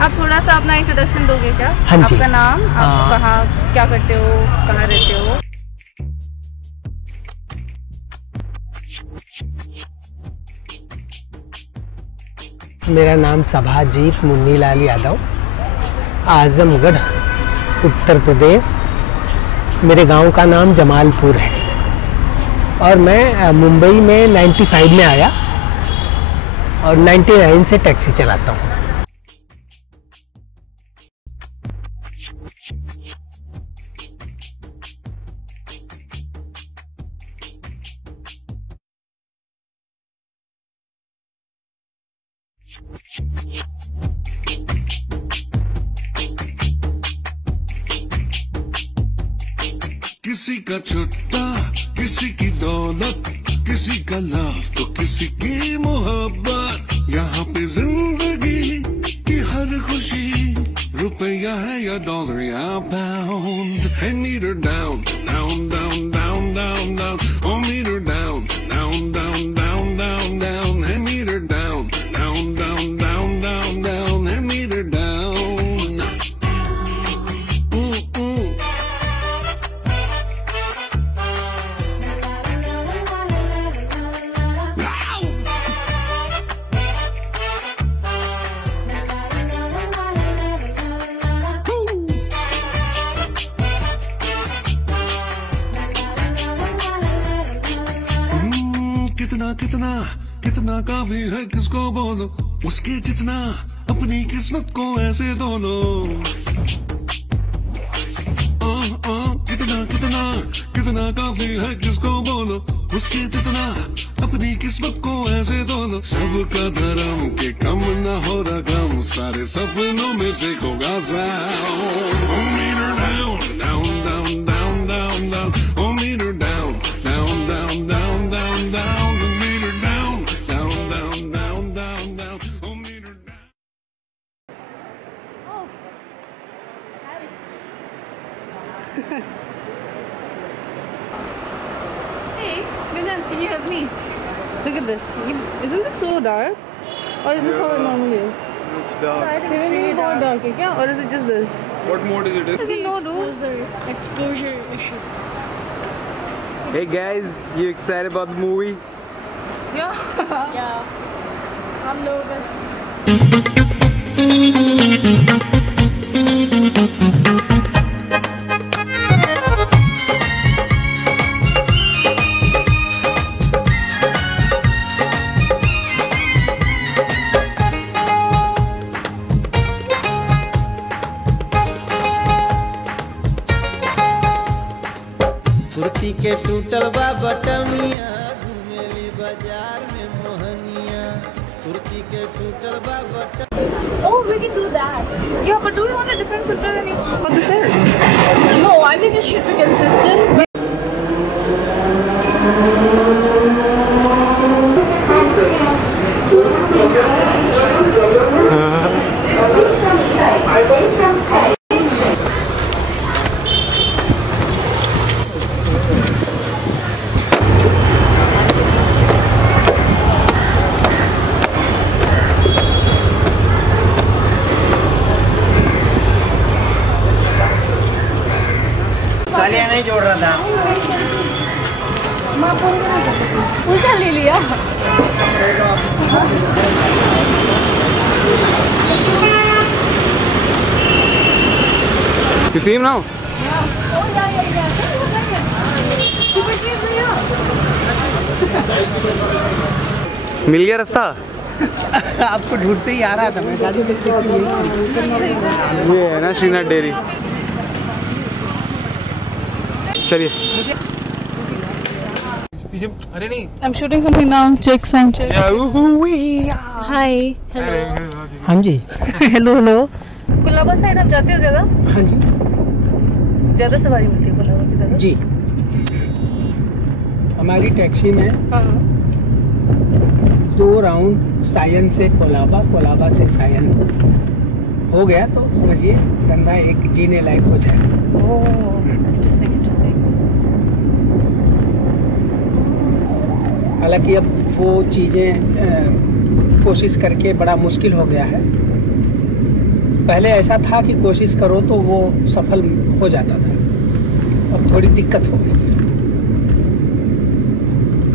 आप थोड़ा सा अपना इंट्रोडक्शन दोगे क्या? हाँ जी। आपका नाम, आप कहाँ क्या करते हो, कहाँ रहते हो? मेरा नाम सभाजीत मुन्नीलाल यादव, आजमगढ़ उत्तर प्रदेश। मेरे गांव का नाम जमालपुर है और मैं मुंबई में 95 में आया और 99 से टैक्सी चलाता हूँ। किसी का छुट्टा, किसी की दौलत, किसी का लव तो किसी की मोहब्बत। यहाँ पे जिंदगी की हर खुशी रुपया है या डॉलर या पाउंड है। Meter down down down down down down, ओ meter down down down down down down है। Meter down down down down down down है। Meter down. कितना कितना कितना काफी है किसको बोलो, उसके जितना अपनी किस्मत को ऐसे धो लो। कितना कितना कितना काफी है किसको बोलो, उसके जितना अपनी किस्मत को ऐसे धो लो। सबका धर्म के कम न हो रकम, सारे सपनों में से होगा Hey, Vincent, can you help me? Look at this. Isn't this so dark? Or is this how it normally is? It's dark. Didn't you how dark है क्या? Or is it just this? What mode is it? No, dude. Exposure issue. Hey guys, you excited about the movie? Yeah. Yeah. I'm nervous. Kurti के टूटल बा बटमिया, घुमेली बाजार में मोहनिया। कुर्ती के टूटल बा बटमिया। Oh, we can do that. Yeah, but do you want a different filter in each of the film? No, I think it should be consistent. नहीं जोड़ रहा था। उल्टा ले लिया। You see him now? मिल गया रास्ता? आपको ढूंढते ही आ रहा था मैं, गाड़ी देख के। ये है ना श्रीनाथ डेयरी। चलिए पीछे। अरे नहीं, I'm shooting something now. Check sound check. Hi. Hello. हाँ जी। Hello hello. कोलाबा साइड आप जाते हो ज़्यादा? हाँ जी। ज़्यादा सवारी मिलती है कोलाबा की तरफ? जी, हमारी टैक्सी में हाँ। 2 राउंड सायन से कोलाबा, कोलाबा से सायन हो गया तो समझिए धंधा एक जीने लायक हो जाएगा। ओह, इंटरेस्टिंग इंटरेस्टिंग। हालांकि अब वो चीज़ें कोशिश करके बड़ा मुश्किल हो गया है, पहले ऐसा था कि कोशिश करो तो वो सफल हो जाता था, अब थोड़ी दिक्कत हो गई है।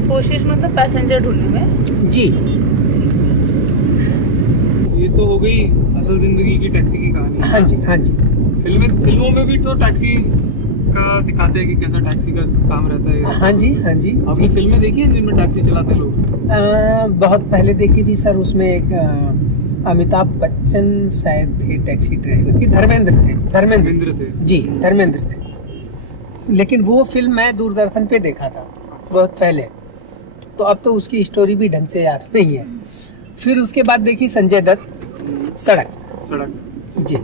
कोशिश मतलब पैसेंजर ढूंढने में? जी। ये तो हो गई असल जिंदगी की टैक्सी की कहानी। हाँ जी, हाँ जी। फिल्मों में भी तो टैक्सी का दिखाते हैं कि कैसा टैक्सी का काम रहता है। हाँ जी, हाँ जी। आपने फिल्में देखी हैं जिनमें टैक्सी चलाते लोग? बहुत पहले देखी थी सर, उसमें एक अमिताभ बच्चन शायद थे टैक्सी ड्राइवर की, धर्मेंद्र थे जी, धर्मेंद्र थे। लेकिन वो फिल्म मैं दूरदर्शन पे देखा था बहुत पहले, तो अब तो उसकी स्टोरी भी ढंग से याद नहीं है। फिर उसके बाद देखी संजय दत्त सड़क जी।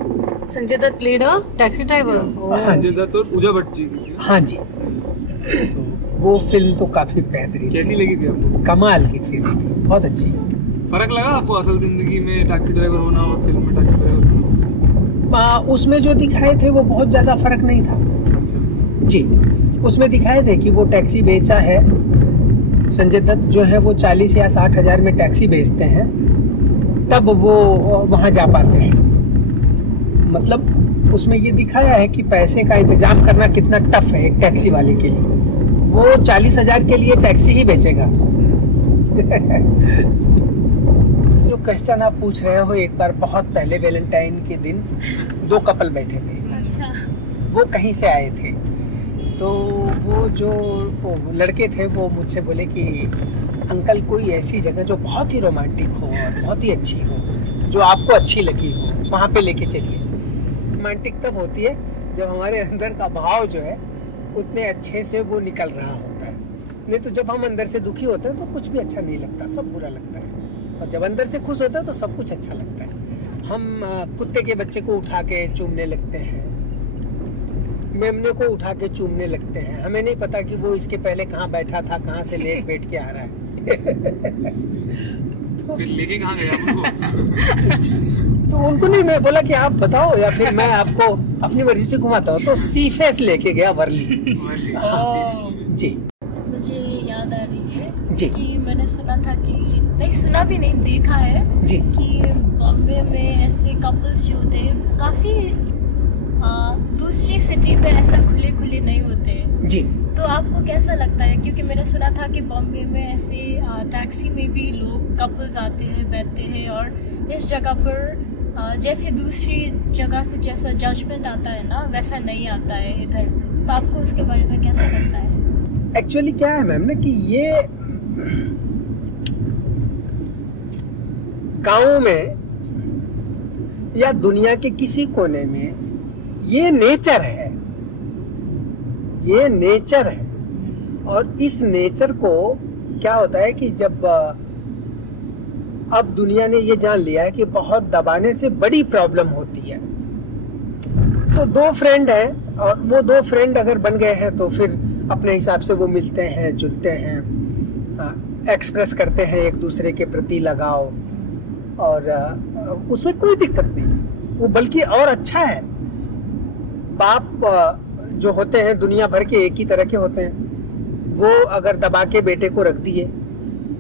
Sanjay Dutt played a taxi driver. Sanjay Dutt और पूजा भट्ट जी की थी। हाँ जी। तो वो फिल्म तो काफी बेहतरीन, कैसी लगी थी आपको? कमाल की फिल्म थी, बहुत अच्छी। फर्क लगा आपको असल जिंदगी में टैक्सी ड्राइवर होना और फिल्म में टैक्सी ड्राइवर होना? उसमें जो दिखाए थे वो बहुत ज्यादा फर्क नहीं था जी। उसमें दिखाए थे कि वो टैक्सी बेचा है, संजय दत्त जो है वो 40 या 60 हजार में टैक्सी बेचते हैं, तब वो वहाँ जा पाते हैं। मतलब उसमें ये दिखाया है कि पैसे का इंतजाम करना कितना टफ है एक टैक्सी वाले के लिए। वो 40 हजार के लिए टैक्सी ही बेचेगा। जो क्वेश्चन आप पूछ रहे हो, एक बार बहुत पहले वैलेंटाइन के दिन 2 कपल बैठे थे। अच्छा। वो कहीं से आए थे, तो वो जो लड़के थे वो मुझसे बोले कि अंकल कोई ऐसी जगह जो बहुत ही रोमांटिक हो और बहुत ही अच्छी हो, जो आपको अच्छी लगी हो, वहाँ पे लेके चलिए। रोमांटिक तब होती है जब हमारे अंदर का भाव जो है उतने अच्छे से वो निकल रहा होता है। नहीं तो जब हम अंदर से दुखी होते हैं तो कुछ भी अच्छा नहीं लगता, सब बुरा लगता है। और जब अंदर से खुश होता है तो सब कुछ अच्छा लगता है। हम कुत्ते के बच्चे को उठा के चूमने लगते हैं, मेमने को उठा के चूमने लगते हैं, हमें नहीं पता कि वो इसके पहले कहाँ बैठा था, कहाँ से लेट बैठ के आ रहा है। फिर लेके कहाँ गया उनको? तो उनको नहीं, मैं बोला कि आप बताओ या फिर मैं आपको अपनी मर्जी से घुमाता हूँ, तो सी फेस लेके गया वर्ली जी। मुझे याद आ रही है जी कि मैंने सुना था कि नहीं सुना भी नहीं, देखा है जी कि बॉम्बे में ऐसे कपल्स जो होते हैं काफी दूसरी सिटी पे ऐसा खुले खुले नहीं होते हैं जी। तो आपको कैसा लगता है? क्योंकि मैंने सुना था कि बॉम्बे में ऐसे टैक्सी में भी लोग कपल्स आते हैं, बैठते हैं, और इस जगह पर जैसे दूसरी जगह से जैसा जजमेंट आता है ना वैसा नहीं आता है इधर। तो आपको उसके बारे में कैसा लगता है? एक्चुअली क्या है मैम ना कि ये गाँव में या दुनिया के किसी कोने में ये नेचर है, ये नेचर है। और इस नेचर को क्या होता है कि जब अब दुनिया ने ये जान लिया है कि बहुत दबाने से बड़ी प्रॉब्लम होती है, तो 2 फ्रेंड हैं और वो 2 फ्रेंड अगर बन गए हैं तो फिर अपने हिसाब से वो मिलते हैं, जुलते हैं, एक्सप्रेस करते हैं एक दूसरे के प्रति लगाव, और उसमें कोई दिक्कत नहीं है। वो बल्कि और अच्छा है। बाप जो होते हैं दुनिया भर के एक ही तरह के होते हैं, वो अगर दबा के बेटे को रख दिए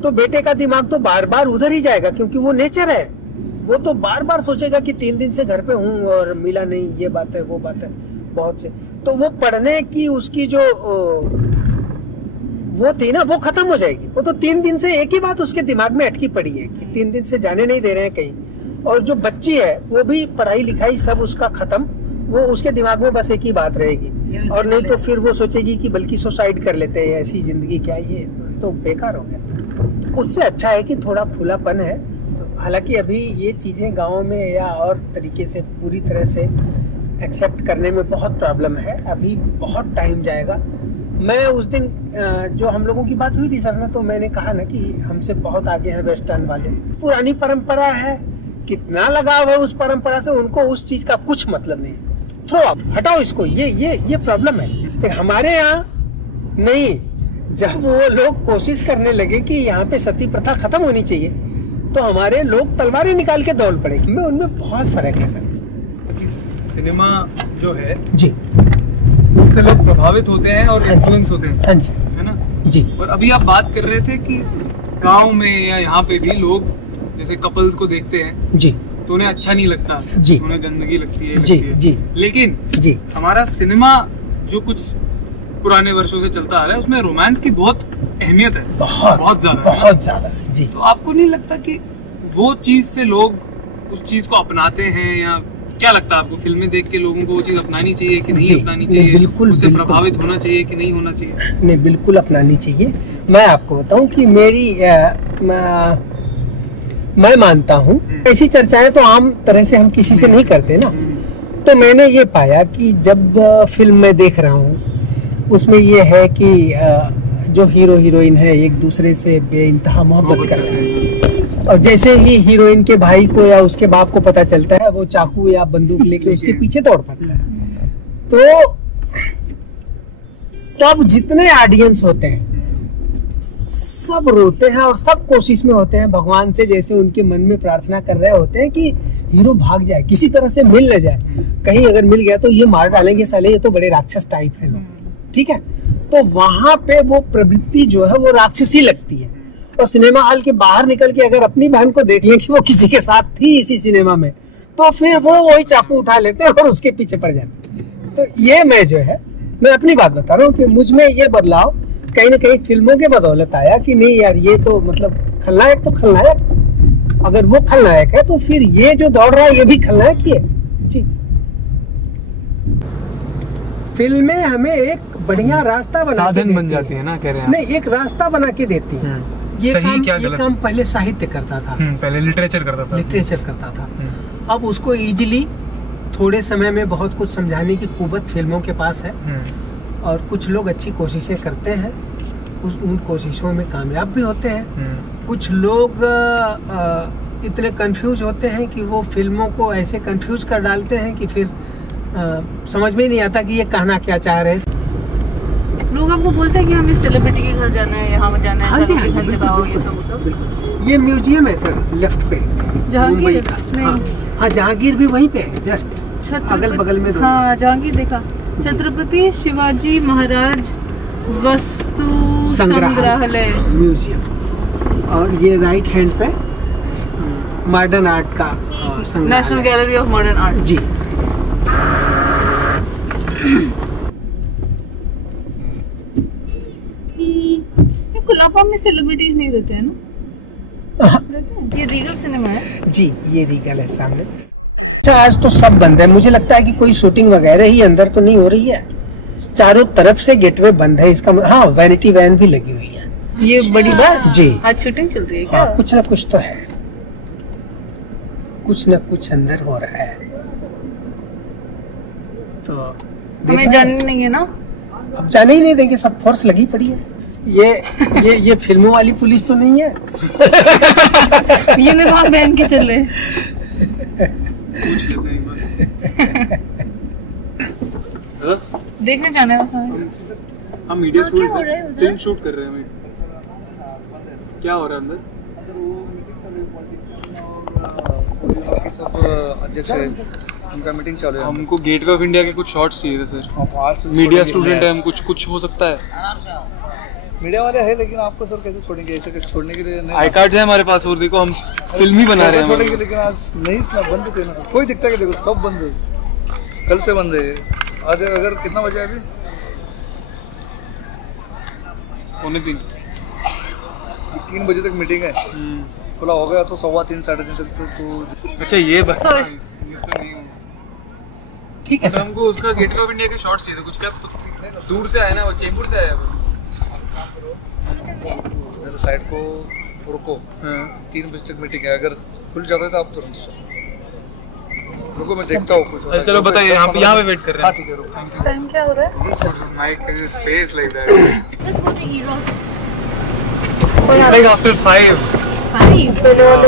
तो बेटे का दिमाग तो बार बार उधर ही जाएगा, क्योंकि वो नेचर है। वो तो बार बार सोचेगा कि 3 दिन से घर पे हूँ और मिला नहीं, ये बात है वो बात है बहुत से। तो वो पढ़ने की उसकी जो वो थी ना वो खत्म हो जाएगी। वो तो 3 दिन से एक ही बात उसके दिमाग में अटकी पड़ी है कि 3 दिन से जाने नहीं दे रहे हैं कहीं। और जो बच्ची है वो भी पढ़ाई लिखाई सब उसका खत्म, वो उसके दिमाग में बस एक ही बात रहेगी। और नहीं तो फिर वो सोचेगी कि बल्कि सुसाइड कर लेते हैं, ऐसी जिंदगी क्या, ये तो बेकार हो गया। उससे अच्छा है कि थोड़ा खुलापन है। तो हालांकि अभी ये चीजें गाँव में या और तरीके से पूरी तरह से एक्सेप्ट करने में बहुत प्रॉब्लम है, अभी बहुत टाइम जाएगा। मैं उस दिन जो हम लोगों की बात हुई थी सर ना, तो मैंने कहा ना कि हमसे बहुत आगे हैं वेस्टर्न वाले। पुरानी परंपरा है, कितना लगाव है उस परंपरा से, उनको उस चीज का कुछ मतलब नहीं। थ्रो अप, हटाओ इसको, ये प्रॉब्लम है। हमारे यहाँ नहीं, जब वो लोग कोशिश करने लगे कि यहाँ पे सती प्रथा खत्म होनी चाहिए, तो हमारे लोग तलवारें निकाल के दौड़ पड़े। मैं उनमें बहुत फर्क है सर। सिनेमा जो है जी, उससे लोग प्रभावित होते हैं और इन्फ्लुएंस होते हैं, हाँ जी, है ना जी। और अभी आप बात कर रहे थे कि गांव में या यहाँ पे भी लोग जैसे कपल्स को देखते हैं जी, तो उन्हें अच्छा नहीं लगता जी, उन्हें गंदगी लगती है, जी जी लेकिन जी, हमारा सिनेमा जो कुछ पुराने वर्षों से चलता आ रहा है उसमें रोमांस की बहुत अहमियत है, बहुत ज्यादा जी। तो आपको नहीं लगता कि वो चीज से लोग उस चीज को अपनाते हैं, या क्या लगता है आपको फिल्में देख के लोगों को वो चीज अपनानी चाहिए कि नहीं अपनानी चाहिए? बिल्कुल, उससे प्रभावित होना चाहिए कि नहीं होना चाहिए? नहीं, बिल्कुल अपनानी चाहिए। मैं आपको बताऊं कि मैं मानता हूँ ऐसी चर्चाएं तो आम तरह से हम किसी से नहीं करते ना। तो मैंने ये पाया कि जब फिल्म में देख रहा हूँ उसमें ये है कि जो हीरो हीरोइन है एक दूसरे से बेइंतहा मोहब्बत कर रहे हैं, और जैसे ही हीरोइन के भाई को या उसके बाप को पता चलता है वो चाकू या बंदूक लेके उसके पीछे दौड़ पड़ता है। तो तब जितने ऑडियंस होते हैं सब रोते हैं और सब कोशिश में होते हैं भगवान से, जैसे उनके मन में प्रार्थना कर रहे होते हैं कि हीरो भाग जाए, किसी तरह से मिल न जाए। कहीं अगर मिल गया तो ये मार डालेंगे साले, ये तो बड़े राक्षस टाइप है लोग, ठीक है। तो वहां पे वो प्रवृत्ति जो है वो राक्षसी लगती है। और सिनेमा हॉल के बाहर निकल के अगर अपनी बहन को देख लें कि वो किसी के साथ थी इसी सिनेमा में, तो फिर वो वही चाकू उठा लेते हैं और उसके पीछे पड़ जाते हैं। तो ये मैं जो है मैं अपनी बात बता रहा हूँ कि मुझ में ये बदलाव कहीं ना कहीं फिल्मों के बदौलत आया कि नहीं यार, ये तो मतलब खलनायक तो खलनायक, अगर वो खलनायक है तो फिर ये जो दौड़ रहा है ये भी खलनायक ही है जी। फिल्में हमें एक बढ़िया रास्ता साधन बन जाती है ना, कह रहे हैं नहीं, एक रास्ता बना के देती है। ये काम पहले साहित्य करता था, पहले लिटरेचर करता था। अब उसको इजीली थोड़े समय में बहुत कुछ समझाने की कुवत फिल्मों के पास है, और कुछ लोग अच्छी कोशिशें करते हैं, उन कोशिशों में कामयाब भी होते हैं। कुछ लोग इतने कंफ्यूज होते हैं कि वो फिल्मों को ऐसे कंफ्यूज कर डालते हैं कि फिर समझ में नहीं आता कि ये कहना क्या चाह रहे हैं। लोग आपको बोलते हैं कि हमें सेलिब्रिटी के घर जाना है, यहाँ जाना है, ये सब। ये म्यूजियम है सर, लेफ्ट पे जहांगीर, हाँ जहांगीर भी वहीं पे है, जस्ट अगल बगल में। हाँ जहांगीर देखा। छत्रपति शिवाजी महाराज वस्तु संग्रहालय म्यूजियम, और ये राइट हैंड पे मॉडर्न आर्ट का national gallery of modern art जी। कुलापा में सेलिब्रिटीज नहीं रहते हैं ना? रहते हैं। ये रीगल सिनेमा है जी, ये रीगल है सामने। अच्छा, आज तो सब बंद है, मुझे लगता है कि कोई शूटिंग वगैरह ही अंदर तो नहीं हो रही है, चारों तरफ से गेटवे बंद है। इसका हाँ, वैनिटी वैन भी लगी हुई है। ये बड़ी बात जी, आज शूटिंग चल रही है क्या? कुछ ना कुछ तो है, कुछ ना कुछ अंदर हो रहा है। तो हमें जानने नहीं है ना, अब जाने ही नहीं देंगे, सब फोर्स लगी पड़ी है। ये फिल्मों वाली पुलिस तो नहीं है। यूनिफॉर्म पहन के चल रहे। देखने जाने का हम मीडिया स्टूडेंट फिल्म शूट कर रहे हैं। क्या हो रहा है अंदर? सब अध्यक्ष है, उनका मीटिंग चालू है। हमको गेटवे ऑफ इंडिया के कुछ शॉट्स चाहिए थे सर। मीडिया स्टूडेंट है हम, कुछ हो सकता है? मीडिया वाले हैं, लेकिन आपको सर कैसे छोड़ेंगे? ऐसे छोड़ने के लिए आई कार्ड है हमारे पास, और देखो हम फिल्म ही बना रहे हैं। छोड़ेंगे, लेकिन आज नहीं, बंद थे ना, कोई दिखता है कि देखो सब बंद है, कल से बंद है। आज अगर कितना बजा है अभी? 3 बजे तक मीटिंग है, खुला हो गया तो 3:15 साढ़े 3 तक तो। अच्छा ये बस ठीक है। हमको उसका गेटवे ऑफ इंडिया के शॉट्स चाहिए थे, कुछ क्या दूर से आया ना, वो चेंबूर से आया। साइड को रुको, 3 बजे तक मीटिंग है, अगर खुल जाता है तो आप तुरंत रुको, मैं देखता हूँ कुछ। अच्छा चलो बताइए, यहाँ पे वेट कर रहे हैं। हाँ ठीक है, रुको। टाइम क्या हो रहा है? Mike is space like that. Let's go to Eros. Like after 5।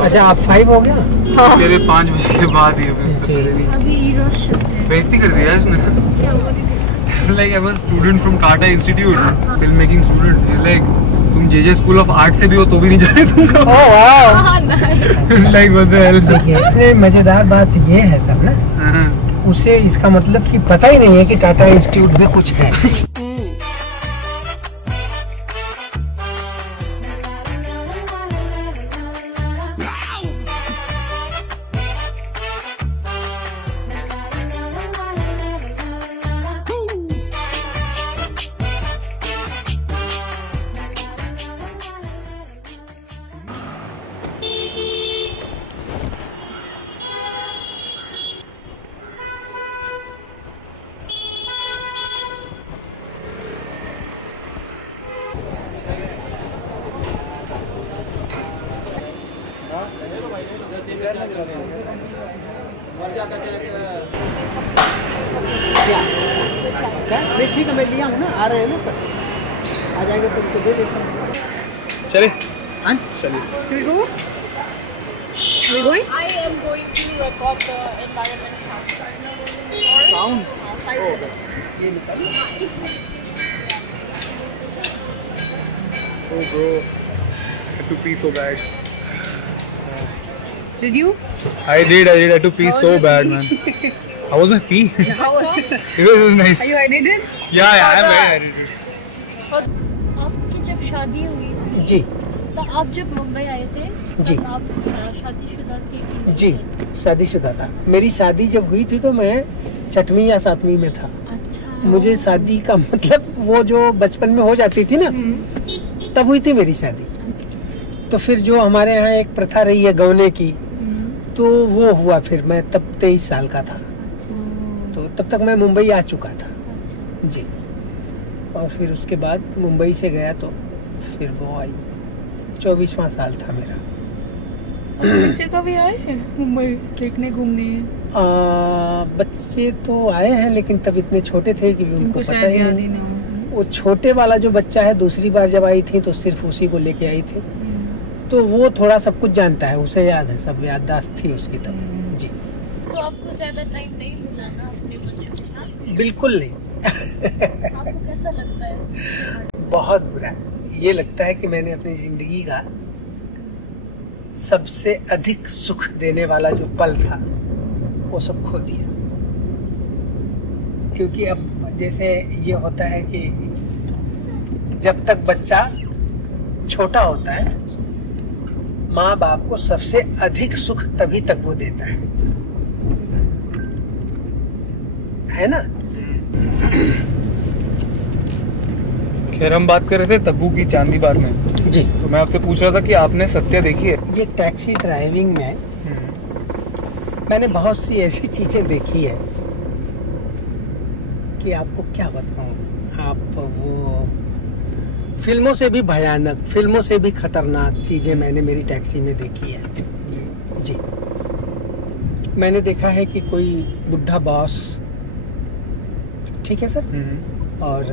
अच्छा आप 5 हो गया? हाँ। मेरे 5 बजे के बाद ही अभी Eros चलते हैं। बेइज्जती कर दिया इसने। Like I was student from Tata institute, film making student. Like तुम जेजे स्कूल ऑफ आर्ट से भी हो तो भी नहीं जाने तुमको। Oh wow, like what the hell. देखिए मजेदार बात ये है सर ना, उसे इसका मतलब कि पता ही नहीं है कि टाटा इंस्टीट्यूट में कुछ है। नहीं ठीक है, मैं लिया हूँ ना, आ रहे हैं ना सर, आ जाएंगे तो उसको दे देता हूँ। चले हाँ चलिए। I am going to record the environment sound. ये निकालिए। Oh bro, I had to pee so bad. Did you? I did. I had to pee so bad, man. How was my pee? How was it? It was nice. Are you hydrated? Yeah, I am very hydrated. आपकी जब शादी हुई जी तो आप जब मुंबई आए थे जी। तब आप शादीशुदा थे? जी शादीशुदा था। मेरी शादी जब हुई थी तो मैं 6वीं या 7वीं में था। अच्छा। मुझे शादी का मतलब वो जो बचपन में हो जाती थी ना, तब हुई थी मेरी शादी। तो फिर जो हमारे यहाँ एक प्रथा रही है गौने की, तो वो हुआ। फिर मैं तब 23 साल का था, तो तब तक मैं मुंबई आ चुका था जी। और फिर उसके बाद मुंबई से गया तो फिर वो आई, 24वां साल था मेरा। बच्चे कभी आए हैं मुंबई देखने घूमने? बच्चे तो आए हैं, लेकिन तब इतने छोटे थे कि उनको पता ही नहीं। वो छोटे वाला जो बच्चा है, दूसरी बार जब आई थी तो सिर्फ उसी को लेके आई थी, तो वो थोड़ा सब कुछ जानता है, उसे याद है, सब याददाश्त थी उसकी तब जी। तो आपको ज्यादा टाइम नहीं मिला ना अपने बच्चों के साथ? बिल्कुल नहीं। आपको कैसा लगता है? बहुत बुरा। ये लगता है कि मैंने अपनी जिंदगी का सबसे अधिक सुख देने वाला जो पल था वो सब खो दिया। क्योंकि अब जैसे ये होता है कि जब तक बच्चा छोटा होता है, माँ बाप को सबसे अधिक सुख तभी तक वो देता है ना? खैर हम बात कर रहे थे तब्बू की चांदी बार में जी। तो मैं आपसे पूछ रहा था कि आपने सत्या देखी है? ये टैक्सी ड्राइविंग में मैंने बहुत सी ऐसी चीजें देखी है कि आपको क्या बताऊं। आप वो फिल्मों से भी भयानक, फिल्मों से भी खतरनाक चीजें मैंने मेरी टैक्सी में देखी है जी। मैंने देखा है कि कोई बुढ़ा बॉस, ठीक है सर, और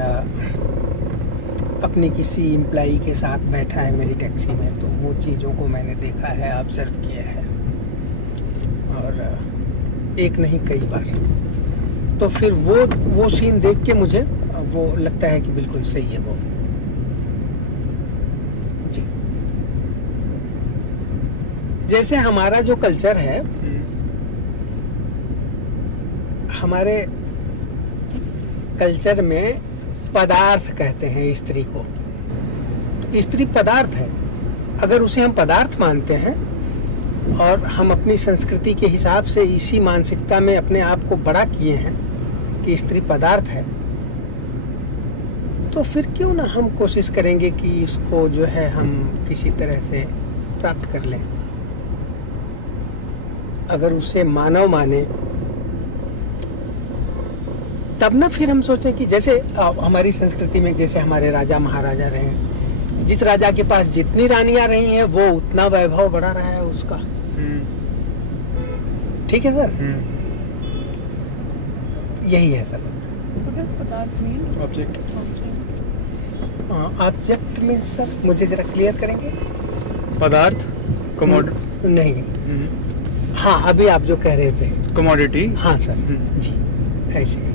अपनी किसी एम्प्लॉई के साथ बैठा है मेरी टैक्सी में, तो वो चीज़ों को मैंने देखा है, ऑब्जर्व किया है, और एक नहीं कई बार। तो फिर वो सीन देख के मुझे वो लगता है कि बिल्कुल सही है वो जी। जैसे हमारा जो कल्चर है, हमारे कल्चर में पदार्थ कहते हैं स्त्री को। तो स्त्री पदार्थ है। अगर उसे हम पदार्थ मानते हैं और हम अपनी संस्कृति के हिसाब से इसी मानसिकता में अपने आप को बड़ा किए हैं कि स्त्री पदार्थ है, तो फिर क्यों ना हम कोशिश करेंगे कि इसको जो है हम किसी तरह से प्राप्त कर लें। अगर उसे मानव माने तब ना फिर हम सोचें कि जैसे हमारी संस्कृति में जैसे हमारे राजा महाराजा रहे हैं, जिस राजा के पास जितनी रानियां रही हैं वो उतना वैभव बढ़ा रहा है उसका। ठीक है सर, यही है सर। पदार्थ नहीं, ऑब्जेक्ट। ऑब्जेक्ट में सर मुझे जरा क्लियर करेंगे। पदार्थ, कमोडिटी नहीं, हाँ अभी आप जो कह रहे थे कमोडिटी। हाँ सर जी, ऐसे।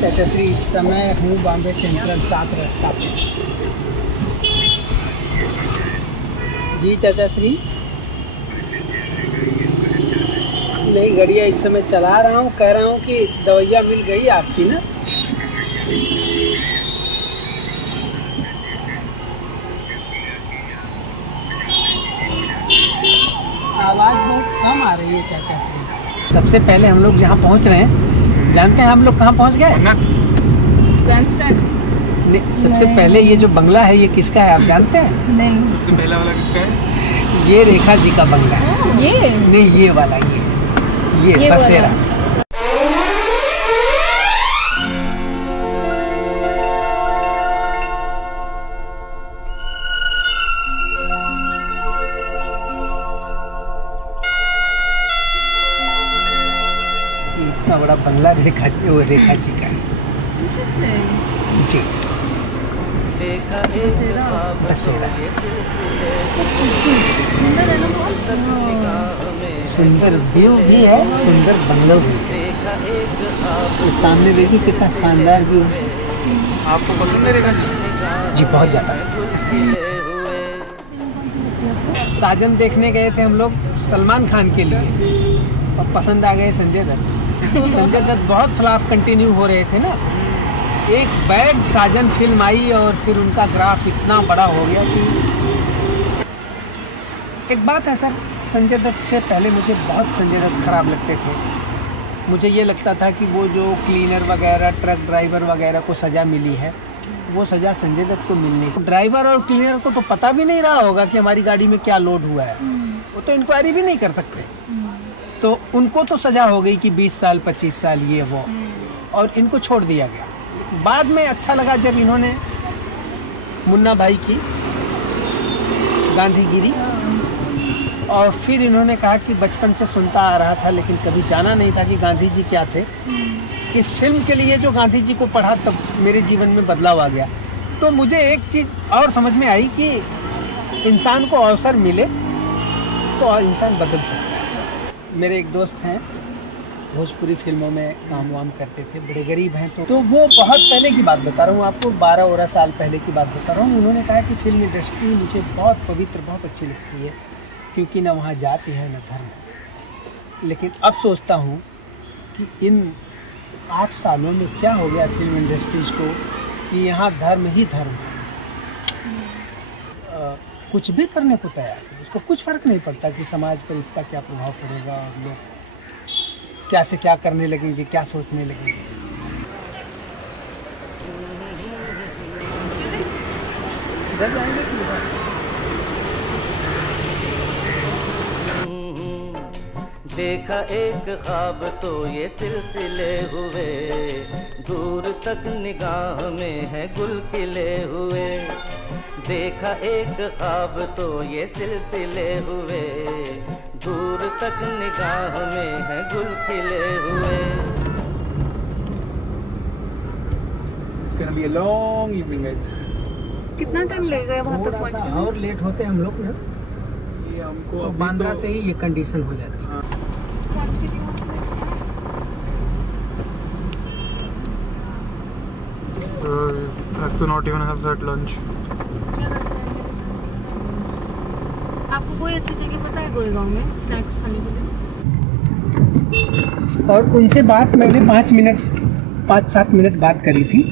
चाचा श्री, इस समय हूँ बॉम्बे सेंट्रल 7 रास्ता पे। जी चाचा श्री, नहीं गाड़िया इस समय चला रहा हूँ, कह रहा हूँ कि दवाइयाँ मिल गई आपकी ना? सबसे पहले हम लोग यहाँ पहुँच रहे हैं, जानते हैं हम लोग कहाँ पहुँच गए? सबसे पहले ये जो बंगला है ये किसका है आप जानते हैं? नहीं। सबसे पहला वाला किसका है? ये रेखा जी का बंगला है। ये नहीं, ये वाला, ये बसेरा। इतना बड़ा बंगला रेखा जी का है जी। बसेरा सुंदर व्यू भी है, सुंदर बंगला भी है। तो सामने देखिए कितना शानदार व्यू है। आपको पसंद है रेखा जी? बहुत ज़्यादा। साजन देखने गए थे हम लोग सलमान खान के लिए और पसंद आ गए संजय दत्त। संजय दत्त बहुत फ्लॉप कंटिन्यू हो रहे थे ना। एक बैग साजन फिल्म आई और फिर उनका ग्राफ इतना बड़ा हो गया कि एक बात है सर, संजय दत्त से पहले मुझे बहुत संजय दत्त खराब लगते थे। मुझे ये लगता था कि वो जो क्लीनर वगैरह, ट्रक ड्राइवर वगैरह को सज़ा मिली है, वो सज़ा संजय दत्त को मिलनी। ड्राइवर और क्लीनर को तो पता भी नहीं रहा होगा कि हमारी गाड़ी में क्या लोड हुआ है, वो तो इंक्वायरी भी नहीं कर सकते। तो उनको तो सज़ा हो गई कि 20 साल 25 साल ये वो, और इनको छोड़ दिया गया। बाद में अच्छा लगा जब इन्होंने मुन्ना भाई की गांधीगिरी, और फिर इन्होंने कहा कि बचपन से सुनता आ रहा था लेकिन कभी जाना नहीं था कि गांधी जी क्या थे। इस फिल्म के लिए जो गांधी जी को पढ़ा तब मेरे जीवन में बदलाव आ गया। तो मुझे एक चीज़ और समझ में आई कि इंसान को अवसर मिले तो इंसान बदल सकता है। मेरे एक दोस्त हैं, भोजपुरी फिल्मों में काम वाम करते थे, बड़े गरीब हैं। तो वो बहुत पहले की बात बता रहा हूँ आपको, 12-13 साल पहले की बात बता रहा हूँ। उन्होंने कहा कि फिल्म इंडस्ट्री मुझे बहुत पवित्र, बहुत अच्छी लगती है, क्योंकि ना वहाँ जाति है ना धर्म। लेकिन अब सोचता हूँ कि इन 8 सालों में क्या हो गया फिल्म इंडस्ट्रीज को कि यहाँ धर्म ही धर्म है। कुछ भी करने को तैयार है, उसको कुछ फ़र्क नहीं पड़ता कि समाज पर इसका क्या प्रभाव पड़ेगा और लोग क्या से क्या करने लगेंगे, क्या सोचने लगेंगे। देखा एक ख्वाब तो ये सिलसिले हुए, दूर तक निगाह में है गुल खिले हुए। देखा एक ख्वाब तो ये सिलसिले हुए, दूर तक निगाह में है गुल खिले हुए। It's gonna be a long evening guys. कितना टाइम लगेगा वहाँ तक पहुँचने में? और लेट होते हम लोग ना, ये हमको तो बांद्रा से ही ये कंडीशन हो जाती है। I have to not even have that lunch. आपको कोई अच्छी जगह पता है गोरेगांव में स्नैक्स खाने के लिए? और उनसे बात मैंने 5-7 मिनट बात करी थी।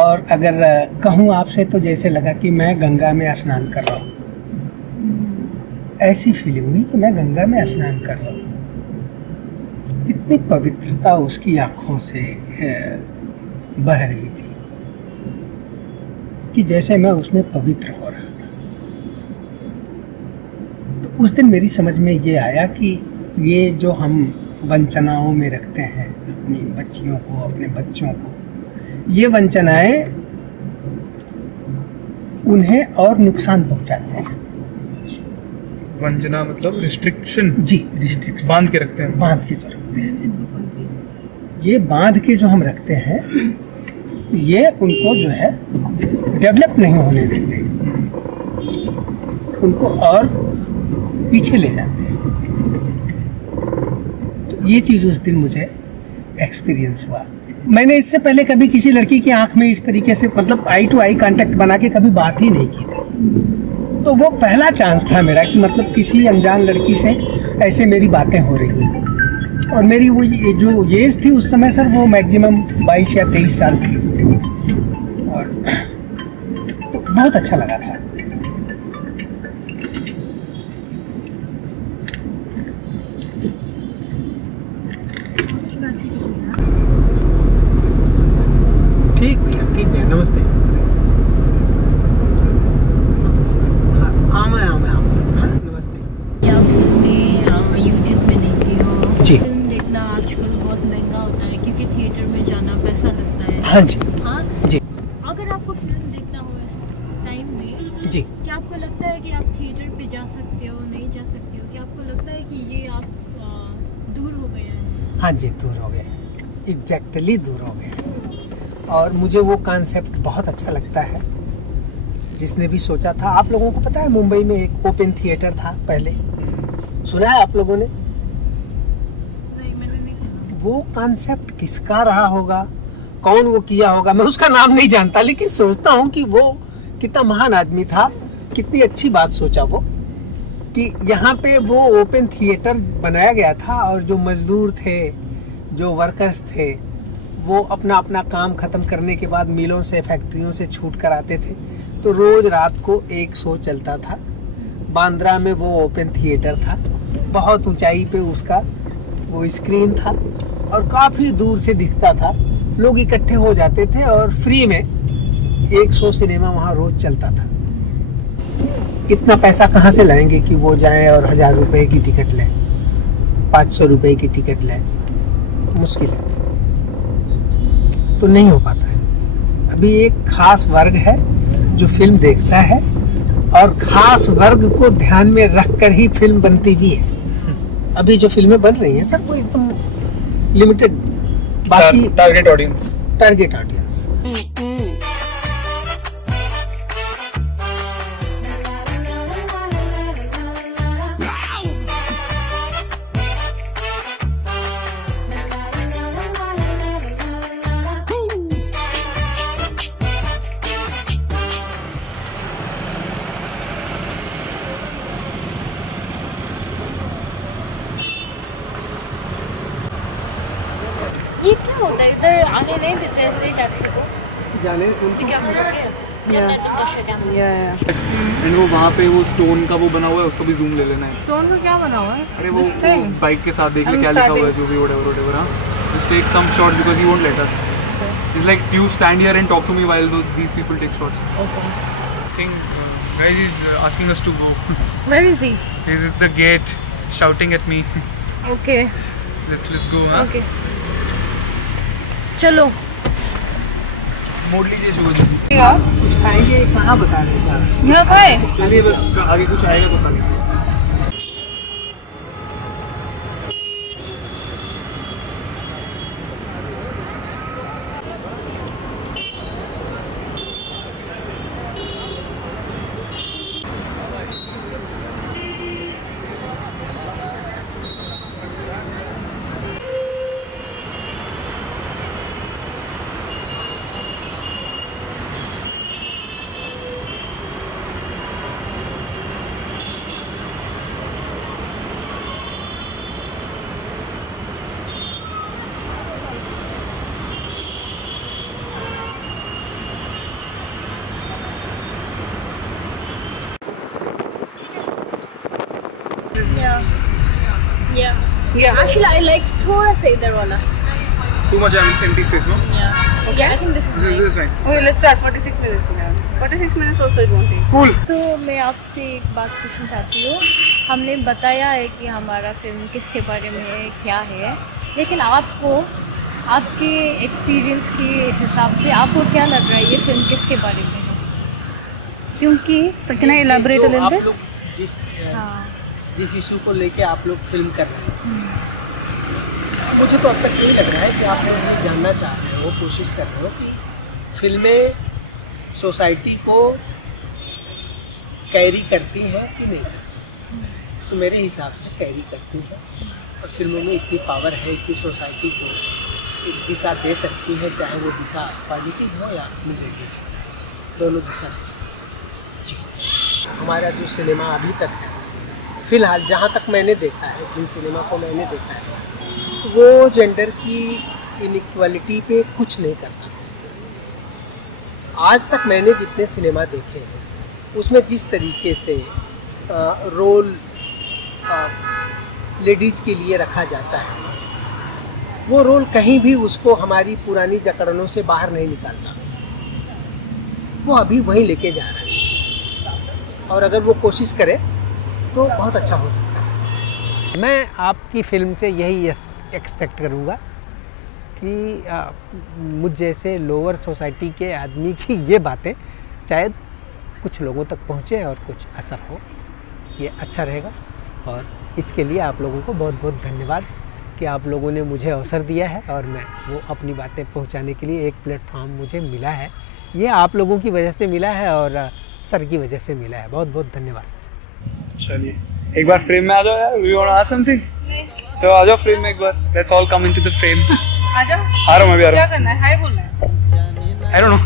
और अगर कहूँ आपसे तो जैसे लगा कि मैं गंगा में स्नान कर रहा हूँ। ऐसी फीलिंग हुई कि मैं गंगा में स्नान कर रहा हूँ। इतनी पवित्रता उसकी आँखों से बह रही थी कि जैसे मैं उसमें पवित्र हो रहा था। तो उस दिन मेरी समझ में ये आया कि ये जो हम वंचनाओं में रखते हैं अपनी बच्चियों को, अपने बच्चों को, ये वंचनाएं उन्हें और नुकसान पहुंचाते हैं। वंचना मतलब रिस्ट्रिक्शन? जी, रिस्ट्रिक्शन। बांध के रखते हैं। बांध के जो रखते हैं, ये बांध के जो हम रखते हैं, ये उनको जो है डेवलप नहीं होने देते, उनको और पीछे ले जाते हैं। तो ये चीज़ उस दिन मुझे एक्सपीरियंस हुआ। मैंने इससे पहले कभी किसी लड़की की आंख में इस तरीके से मतलब आई टू आई कांटेक्ट बना के कभी बात ही नहीं की थी। तो वो पहला चांस था मेरा कि मतलब किसी अनजान लड़की से ऐसे मेरी बातें हो रही हैं। और मेरी वो जो एज थी उस समय सर, वो मैक्सिमम 22 या 23 साल थी। और तो बहुत अच्छा लगा था। भैया, ठीक भैया, नमस्ते। हाँ, नमस्ते। या फिल्में यूट्यूब पे देखती हो? जी। फिल्म देखना आजकल बहुत महंगा होता है क्योंकि थिएटर में जाना पैसा लगता है। हाँ जी। हाँ जी। अगर आपको फिल्म देखना हो इस टाइम में, जी, क्या आपको लगता है कि आप थिएटर पे जा सकते हो, नहीं जा सकते हो? क्या आपको लगता है कि ये आप दूर हो गए हैं? हाँ जी, दूर हो गए हैं, एग्जैक्टली दूर हो गए हैं। और मुझे वो कॉन्सेप्ट बहुत अच्छा लगता है। जिसने भी सोचा था, आप लोगों को पता है मुंबई में एक ओपन थिएटर था पहले, सुना है आप लोगों ने? नहीं, मैंने नहीं सुना। वो कॉन्सेप्ट किसका रहा होगा, कौन वो किया होगा, मैं उसका नाम नहीं जानता, लेकिन सोचता हूँ कि वो कितना महान आदमी था, कितनी अच्छी बात सोचा वो, कि यहाँ पे वो ओपन थिएटर बनाया गया था और जो मजदूर थे, जो वर्कर्स थे, वो अपना अपना काम ख़त्म करने के बाद मिलों से, फैक्ट्रियों से छूट कर आते थे। तो रोज़ रात को एक शो चलता था। बांद्रा में वो ओपन थिएटर था, बहुत ऊंचाई पे उसका वो स्क्रीन था और काफ़ी दूर से दिखता था। लोग इकट्ठे हो जाते थे और फ्री में 100 सिनेमा वहाँ रोज़ चलता था। इतना पैसा कहाँ से लाएंगे कि वो जाएं और 1000 रुपये की टिकट लें, 500 रुपये की टिकट लें, मुश्किल है, तो नहीं हो पाता है। अभी एक खास वर्ग है जो फिल्म देखता है और खास वर्ग को ध्यान में रखकर ही फिल्म बनती भी है। अभी जो फिल्में बन रही हैं सर, वो एकदम लिमिटेड, बाकी टारगेट ऑडियंस। ये क्या होता है? इधर आने नहीं देते ऐसे टैक्सी को? जाने एंड वो वहाँ पे वो स्टोन का वो बना हुआ है, उसको भी जूम ले लेना है। स्टोन का क्या बना हुआ है? अरे वो बाइक के साथ देख ले क्या लिखा हुआ है, जो भी whatever हाँ। Just take some shots because he won't let us. It's like you stand here and talk to me while these people take shots. Okay. I think guys is asking us to go. Where is he? He's at the gate shouting at me. Okay. Let's go हाँ। Okay. चलो मोड़ लीजिए शुभ जी। कुछ खाएंगे, कहाँ बता रहे हैं? यहाँ खाए? चलिए बस आगे कुछ आएगा तो खा लीजिए। Yeah. Actually, I liked थोड़ा सा इधर वाला. Too much empty space, no? Yeah. Okay. I think this is This is fine. Okay, let's start. 46 minutes now. 46 minutes also it won't take. Cool. तो मैं आपसे एक बात पूछना चाहती हूँ। हमने बताया है कि हमारा फिल्म किसके बारे में है, क्या है, लेकिन आपको आपके एक्सपीरियंस के हिसाब से आपको क्या लग रहा है ये फिल्म किसके बारे में है? क्योंकि can I elaborate a little bit? जिस इशू को लेके आप लोग फिल्म कर रहे हैं, मुझे तो अब तक यही लग रहा है कि आप लोग ये जानना चाह रहे हो, कोशिश कर रहे हो कि फिल्में सोसाइटी को कैरी करती हैं कि नहीं। तो मेरे हिसाब से कैरी करती हैं और फिल्मों में इतनी पावर है कि सोसाइटी को एक दिशा दे सकती है, चाहे वो दिशा पॉजिटिव हो या नेगेटिव, दोनों दिशा दे सकती है। जी, हमारा जो सिनेमा अभी तक है, फिलहाल जहाँ तक मैंने देखा है, जिन सिनेमा को मैंने देखा है, वो जेंडर की इनइक्वालिटी पे कुछ नहीं करता। आज तक मैंने जितने सिनेमा देखे हैं उसमें जिस तरीके से रोल लेडीज़ के लिए रखा जाता है, वो रोल कहीं भी उसको हमारी पुरानी जकड़नों से बाहर नहीं निकालता। वो अभी वहीं लेके जा रहा है, और अगर वो कोशिश करे तो बहुत अच्छा हो सकता है। मैं आपकी फिल्म से यही एक्सपेक्ट करूँगा कि मुझ जैसे लोअर सोसाइटी के आदमी की ये बातें शायद कुछ लोगों तक पहुँचे और कुछ असर हो, ये अच्छा रहेगा। और इसके लिए आप लोगों को बहुत बहुत धन्यवाद कि आप लोगों ने मुझे अवसर दिया है और मैं वो अपनी बातें पहुंचाने के लिए एक प्लेटफॉर्म मुझे मिला है। ये आप लोगों की वजह से मिला है और सर की वजह से मिला है। बहुत बहुत धन्यवाद। चलिए एक बार फ्रेम में आ जाओ यार। We want to ask something? चलो आ जाओ फ्रेम में एक बार। Let's all come into the frame. आ जाओ। आ रहा हूं मैं भी आ रहा हूं। क्या करना है? हाय बोलना है? I don't know.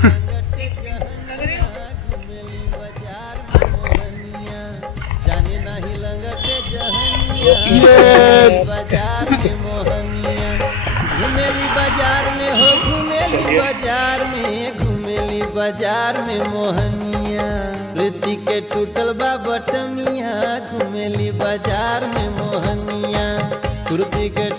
घुमेली बाजार में हो, घुमेली बाजार में, घुमेली बाजार में मोहनिया, प्रीति के टूटल बा बटमिया, घुमेली बाजार में मोहनिया, कुर्ती के